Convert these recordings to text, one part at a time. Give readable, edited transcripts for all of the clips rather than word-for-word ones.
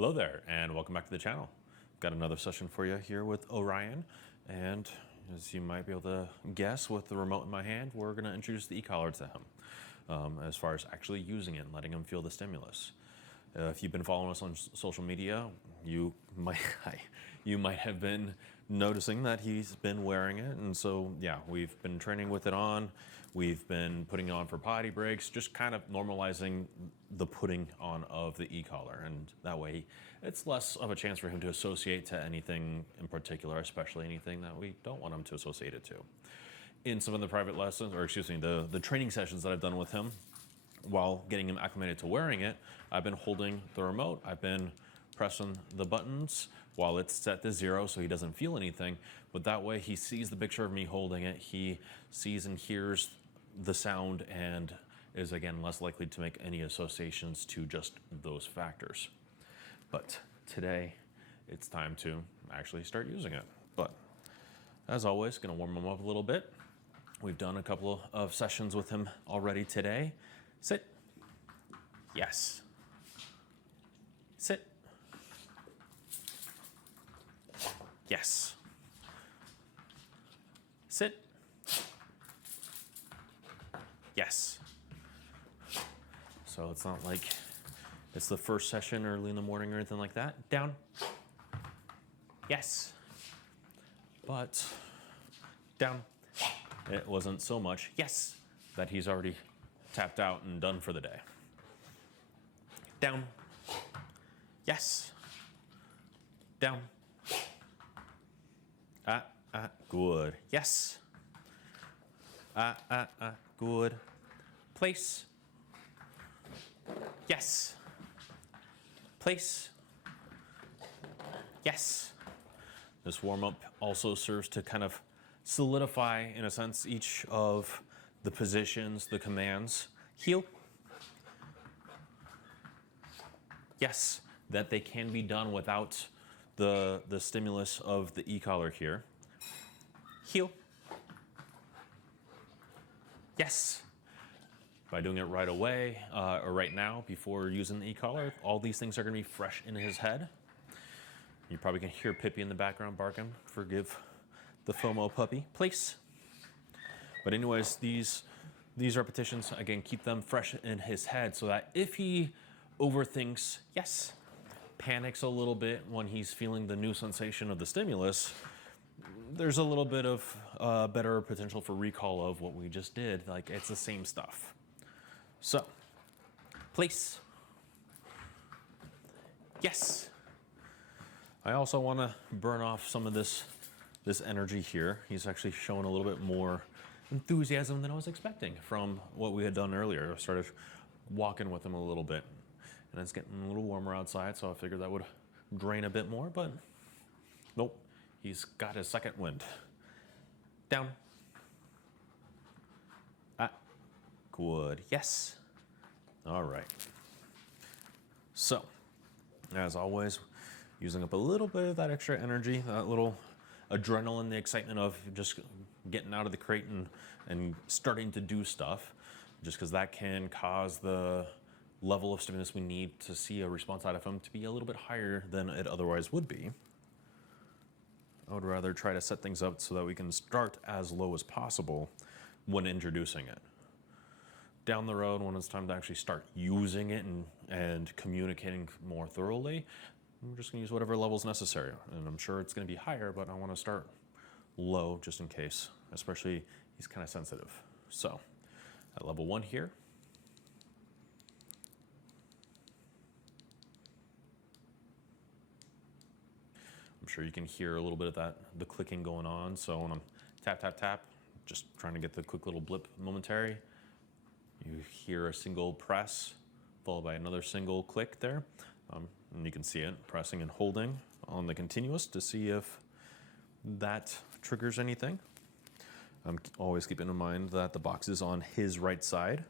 Hello there, and welcome back to the channel. Got another session for you here with Orion, and as you might be able to guess with the remote in my hand, we're going to introduce the e-collar to him as far as actually using it and letting him feel the stimulus. If you've been following us on social media, you might have been noticing that he's been wearing it, and so yeah, we've been training with it on. We've been putting it on for potty breaks, just kind of normalizing the putting on of the e-collar, and that way it's less of a chance for him to associate to anything in particular, especially anything that we don't want him to associate it to. In some of the private lessons, or excuse me, the training sessions that I've done with him, while getting him acclimated to wearing it, I've been holding the remote, I've been pressing the buttons while it's set to 0 so he doesn't feel anything, but that way he sees the picture of me holding it, he sees and hears the sound, and is again less likely to make any associations to just those factors. But today it's time to actually start using it. But as always, gonna warm him up a little bit. We've done a couple of sessions with him already today. Sit. Yes. Sit. Yes. Sit. Yes. So it's not like it's the first session early in the morning or anything like that. Down. Yes. But down. It wasn't so much yes that he's already tapped out and done for the day. Down. Yes. Down. Good. Yes. Good. Place. Yes. Place. Yes. This warm-up also serves to kind of solidify, in a sense, each of the positions, the commands. Heel. Yes, that they can be done without the stimulus of the e-collar here. Heel. Yes. By doing it right away or right now before using the e-collar, all these things are going to be fresh in his head. You probably can hear Pippi in the background barking. Forgive the FOMO puppy. Place. But anyways, these repetitions, again, keep them fresh in his head so that if he overthinks, yes, panics a little bit when he's feeling the new sensation of the stimulus, there's a little bit of better potential for recall of what we just did. Like, it's the same stuff. So, place. Yes. I also want to burn off some of this energy here. He's actually showing a little bit more enthusiasm than I was expecting from what we had done earlier. I started walking with him a little bit, and it's getting a little warmer outside, so I figured that would drain a bit more, but nope, he's got his second wind. Down. Good. Yes. All right. So, as always, using up a little bit of that extra energy, that little adrenaline, the excitement of just getting out of the crate and starting to do stuff, just because that can cause the level of stimulus we need to see a response out of him to be a little bit higher than it otherwise would be. I would rather try to set things up so that we can start as low as possible when introducing it. Down the road, when it's time to actually start using it and communicating more thoroughly, we're just going to use whatever level is necessary. And I'm sure it's going to be higher, but I want to start low just in case, especially he's kind of sensitive. So at level 1 here, I'm sure you can hear a little bit of the clicking going on. So when I'm tap, tap, tap, just trying to get the quick little blip momentary, you hear a single press followed by another single click there. And you can see it pressing and holding on the continuous to see if that triggers anything. I'm always keeping in mind that the box is on his right side,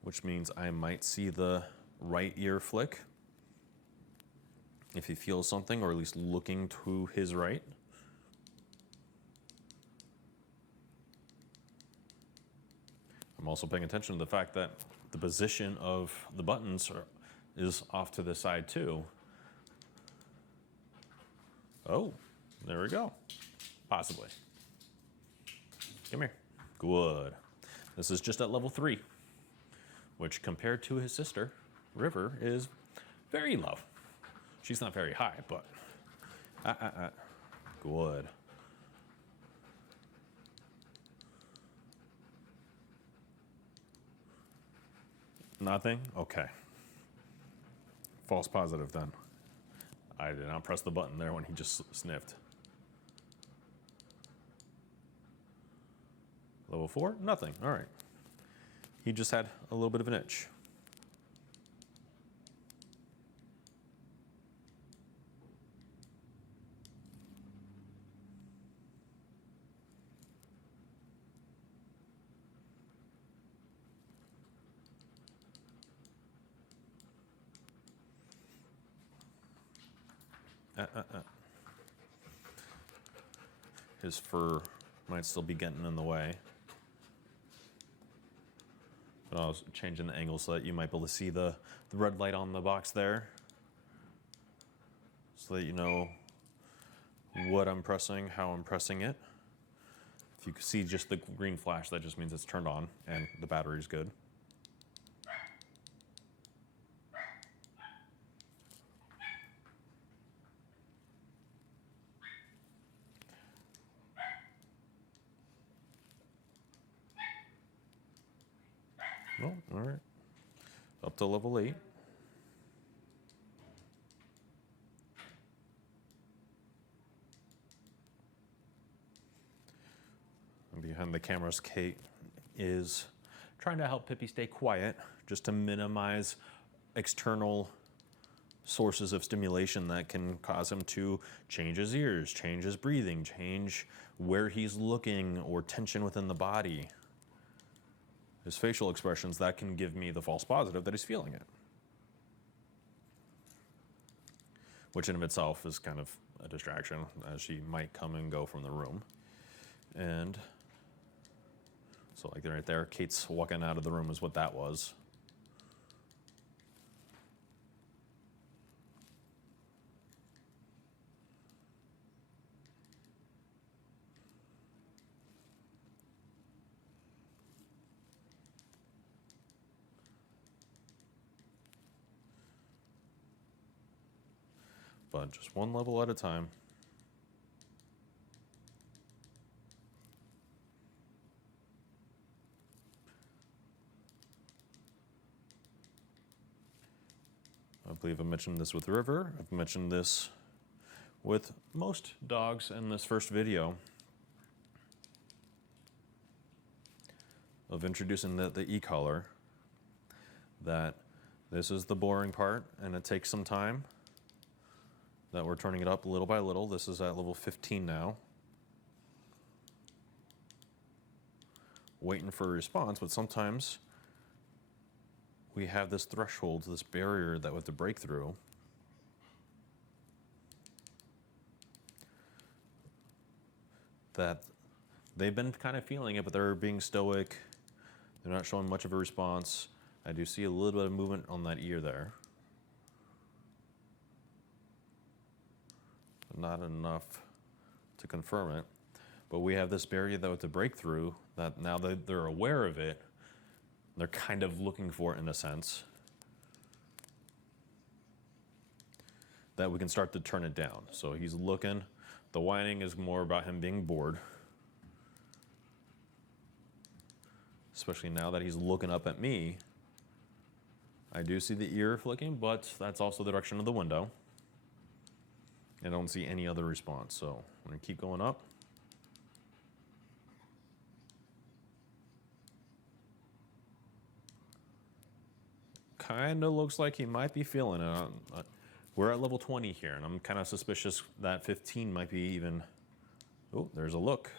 which means I might see the right ear flick if he feels something, or at least looking to his right. I'm also paying attention to the fact that the position of the buttons is off to the side too. Oh, there we go. Possibly. Come here. Good. This is just at level 3, which compared to his sister, River, is very low. She's not very high, but good. Nothing? Okay. False positive then. I did not press the button there when he just sniffed. Level 4? Nothing. All right. He just had a little bit of an itch. His fur might still be getting in the way. But I was changing the angle so that you might be able to see the red light on the box there. So that you know what I'm pressing, how I'm pressing it. If you can see just the green flash, that just means it's turned on and the battery's good. Oh, all right. Up to level 8. And behind the cameras, Kate is trying to help Pippi stay quiet, just to minimize external sources of stimulation that can cause him to change his ears, change his breathing, change where he's looking, or tension within the body. His facial expressions, that can give me the false positive that he's feeling it. Which in of itself is kind of a distraction, as she might come and go from the room. And so like right there, Kate's walking out of the room is what that was. But just one level at a time. I believe I mentioned this with River. I've mentioned this with most dogs in this first video of introducing the e-collar, that this is the boring part and it takes some time, that we're turning it up little by little. This is at level 15 now. Waiting for a response, but sometimes we have this threshold, this barrier that we have to break through. That they've been kind of feeling it, but they're being stoic. They're not showing much of a response. I do see a little bit of movement on that ear there. Not enough to confirm it, but we have this barrier that we have to break through, that now that they're aware of it, they're kind of looking for it in a sense, that we can start to turn it down. So he's looking, the whining is more about him being bored, especially now that he's looking up at me. I do see the ear flicking, but that's also the direction of the window. I don't see any other response, so I'm gonna keep going up. Kinda looks like he might be feeling it. We're at level 20 here, and I'm kind of suspicious that 15 might be even. Oh, there's a look.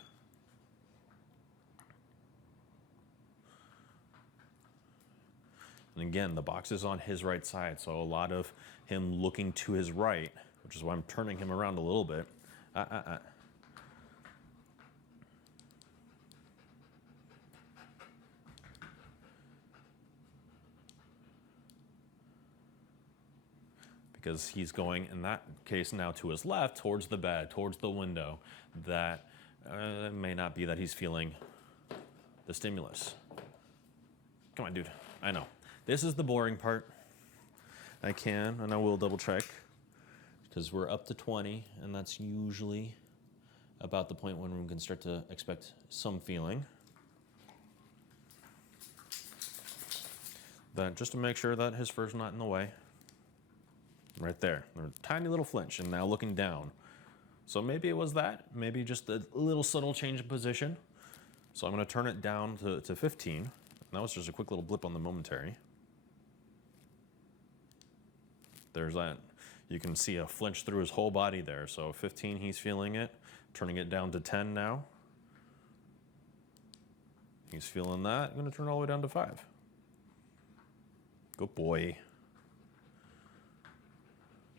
And again, the box is on his right side, so a lot of him looking to his right, which is why I'm turning him around a little bit. because he's going, in that case, now to his left, towards the bed, towards the window. That may not be that he's feeling the stimulus. Come on, dude. I know. This is the boring part. I can, and I will double check, because we're up to 20, and that's usually about the point when we can start to expect some feeling. But just to make sure that his fur's not in the way. Right there. There's a tiny little flinch, and now looking down. So maybe it was that. Maybe just a little subtle change in position. So I'm going to turn it down to 15. And that was just a quick little blip on the momentary. There's that. You can see a flinch through his whole body there. So 15, he's feeling it. Turning it down to 10 now. He's feeling that. I'm going to turn it all the way down to 5. Good boy.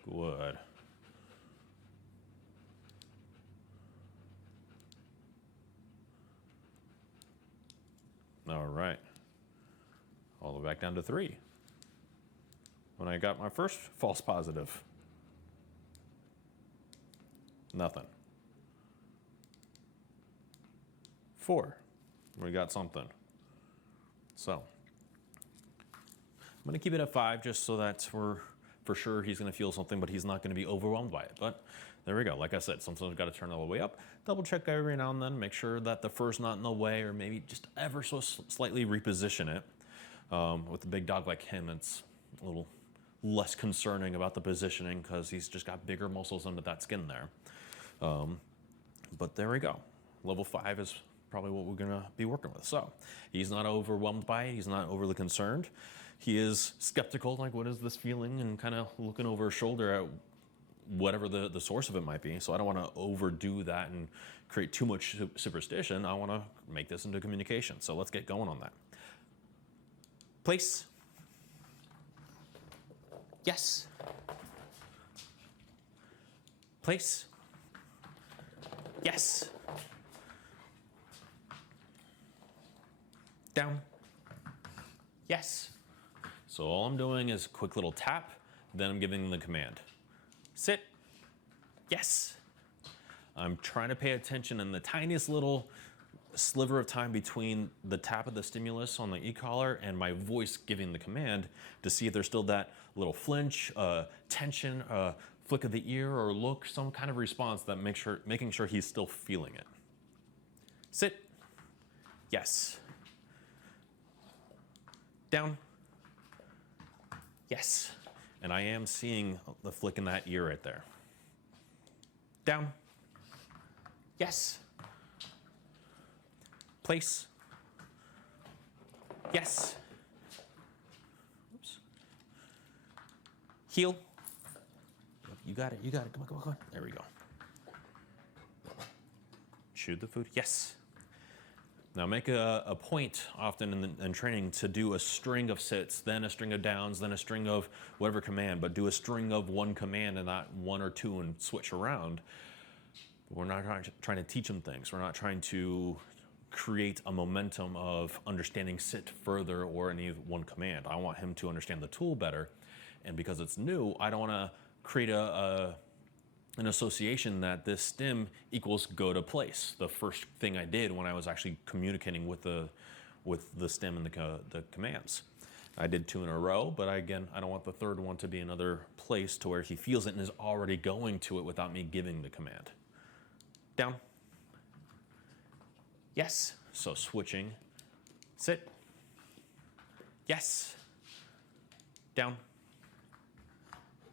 Good. All right. All the way back down to 3. When I got my first false positive. Nothing. 4. We got something. So I'm going to keep it at 5 just so that we're for sure he's going to feel something, but he's not going to be overwhelmed by it. But there we go. Like I said, sometimes we've got to turn it all the way up. Double check every now and then. Make sure that the fur's not in the way, or maybe just ever so slightly reposition it. With a big dog like him, it's a little less concerning about the positioning because he's just got bigger muscles under that skin there. But there we go. Level 5 is probably what we're going to be working with. So he's not overwhelmed by it. He's not overly concerned. He is skeptical, like, what is this feeling? And kind of looking over his shoulder at whatever the source of it might be. So I don't want to overdo that and create too much superstition. I want to make this into communication. So let's get going on that. Place. Yes. Place. Yes. Down. Yes. So all I'm doing is a quick little tap, then I'm giving the command. Sit. Yes. I'm trying to pay attention in the tiniest little sliver of time between the tap of the stimulus on the e-collar and my voice giving the command to see if there's still that little flinch, tension, flick of the ear or look, some kind of response that making sure he's still feeling it. Sit. Yes. Down. Yes. And I am seeing the flick in that ear right there. Down. Yes. Place. Yes. Oops. Heel. You got it, you got it. Come on, come on, come on. There we go. Chew the food. Yes. Now make a point often in training to do a string of sits, then a string of downs, then a string of whatever command, but do a string of one command and not 1 or 2 and switch around. We're not trying to teach him things. We're not trying to create a momentum of understanding sit further or any one command. I want him to understand the tool better. And because it's new, I don't want to create an association that this stim equals go to place. The first thing I did when I was actually communicating with the stim and the commands. I did 2 in a row, but again, I don't want the third one to be another place to where he feels it and is already going to it without me giving the command. Down. Yes. So switching. Sit. Yes. Down.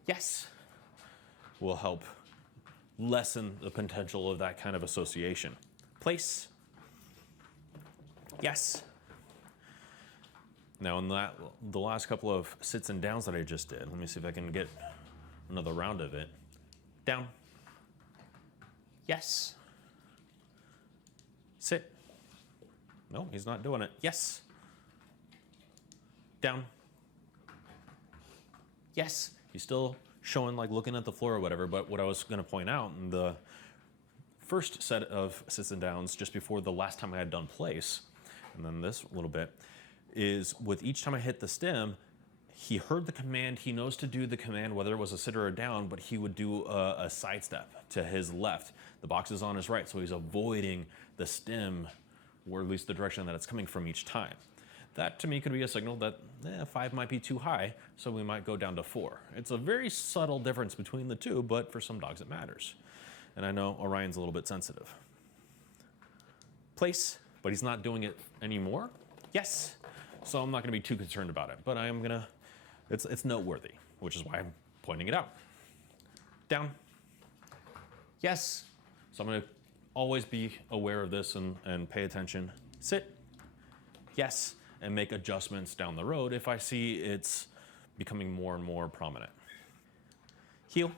Yes. Will help lessen the potential of that kind of association. Place. Yes. Now in the last couple of sits and downs that I just did, let me see if I can get another round of it. Down. Yes. Sit. No, he's not doing it. Yes. Down. Yes. He's still showing like looking at the floor or whatever, but what I was going to point out in the first set of sits and downs just before the last time I had done place, and then this little bit, is with each time I hit the stim, He heard the command, he knows to do the command, whether it was a sit or a down, but he would do a sidestep to his left. The box is on his right, so he's avoiding the stim, or at least the direction that it's coming from each time. That to me could be a signal that 5 might be too high, so we might go down to 4. It's a very subtle difference between the two, but for some dogs it matters. And I know Orion's a little bit sensitive. Place, but he's not doing it anymore. Yes, so I'm not gonna be too concerned about it, but I am gonna, it's noteworthy, which is why I'm pointing it out. Down, yes. So I'm gonna always be aware of this and pay attention. Sit, yes, and make adjustments down the road if I see it's becoming more and more prominent. Heel,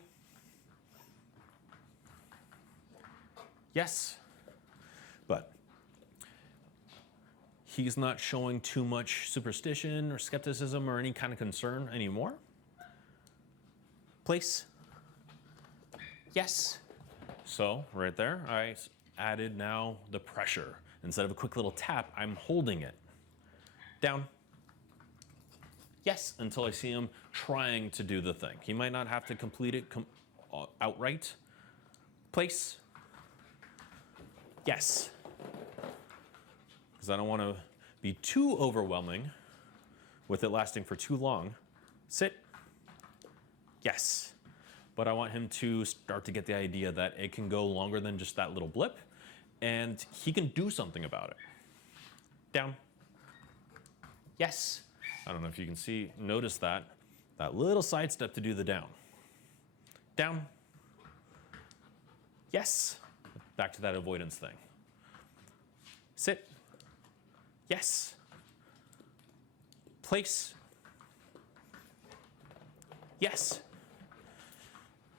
yes, but he's not showing too much superstition or skepticism or any kind of concern anymore. Place, yes. So right there, I added now the pressure. Instead of a quick little tap, I'm holding it. Down, yes, until I see him trying to do the thing. He might not have to complete it outright. Place, yes. Because I don't want to be too overwhelming with it lasting for too long. Sit, yes. But I want him to start to get the idea that it can go longer than just that little blip, and he can do something about it. Down, yes. I don't know if you can notice that little side step to do the down. Down, yes. Back to that avoidance thing. Sit, yes. Place, yes.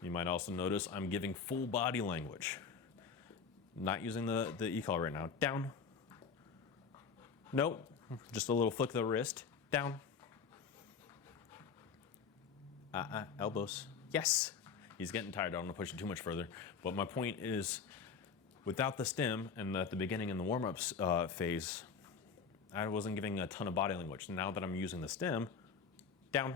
You might also notice I'm giving full body language. Not using the e-collar right now. Down. Nope. Just a little flick of the wrist. Down. Elbows. Yes. He's getting tired. I don't want to push it too much further. But my point is, without the stim and at the beginning in the warm-ups phase, I wasn't giving a ton of body language. Now that I'm using the stim, down.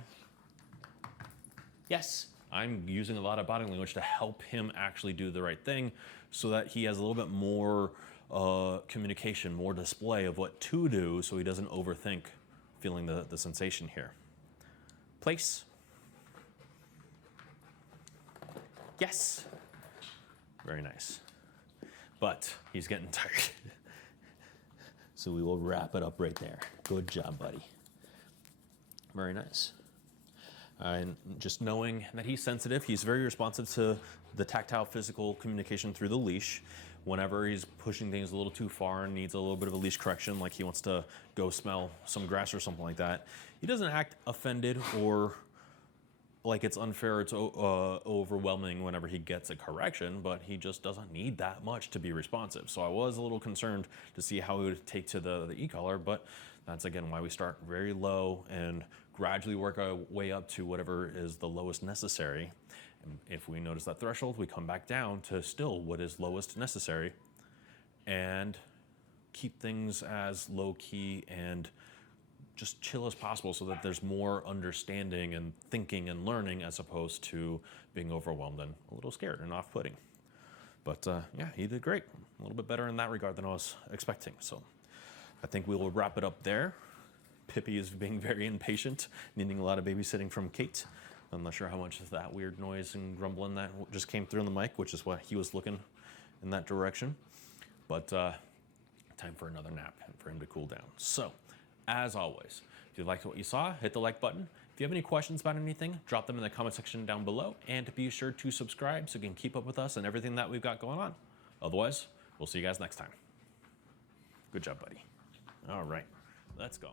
Yes. I'm using a lot of body language to help him actually do the right thing so that he has a little bit more communication, more display of what to do so he doesn't overthink feeling the sensation here. Place. Yes. Very nice. But he's getting tired. So we will wrap it up right there. Good job, buddy. Very nice. And just knowing that he's sensitive, he's very responsive to the tactile physical communication through the leash. Whenever he's pushing things a little too far and needs a little bit of a leash correction, like he wants to go smell some grass or something like that, he doesn't act offended or like it's unfair or it's overwhelming whenever he gets a correction, but he just doesn't need that much to be responsive. So I was a little concerned to see how he would take to the e-collar, but that's again why we start very low and gradually work our way up to whatever is the lowest necessary. And if we notice that threshold, we come back down to still what is lowest necessary and keep things as low key and just chill as possible so that there's more understanding and thinking and learning as opposed to being overwhelmed and a little scared and off-putting. But yeah, he did great. A little bit better in that regard than I was expecting. So I think we will wrap it up there. Pippi is being very impatient, needing a lot of babysitting from Kate. I'm not sure how much of that weird noise and grumbling that just came through on the mic, which is why he was looking in that direction. But time for another nap and for him to cool down. So, as always, if you liked what you saw, hit the like button. If you have any questions about anything, drop them in the comment section down below. And be sure to subscribe so you can keep up with us and everything that we've got going on. Otherwise, we'll see you guys next time. Good job, buddy. All right, let's go.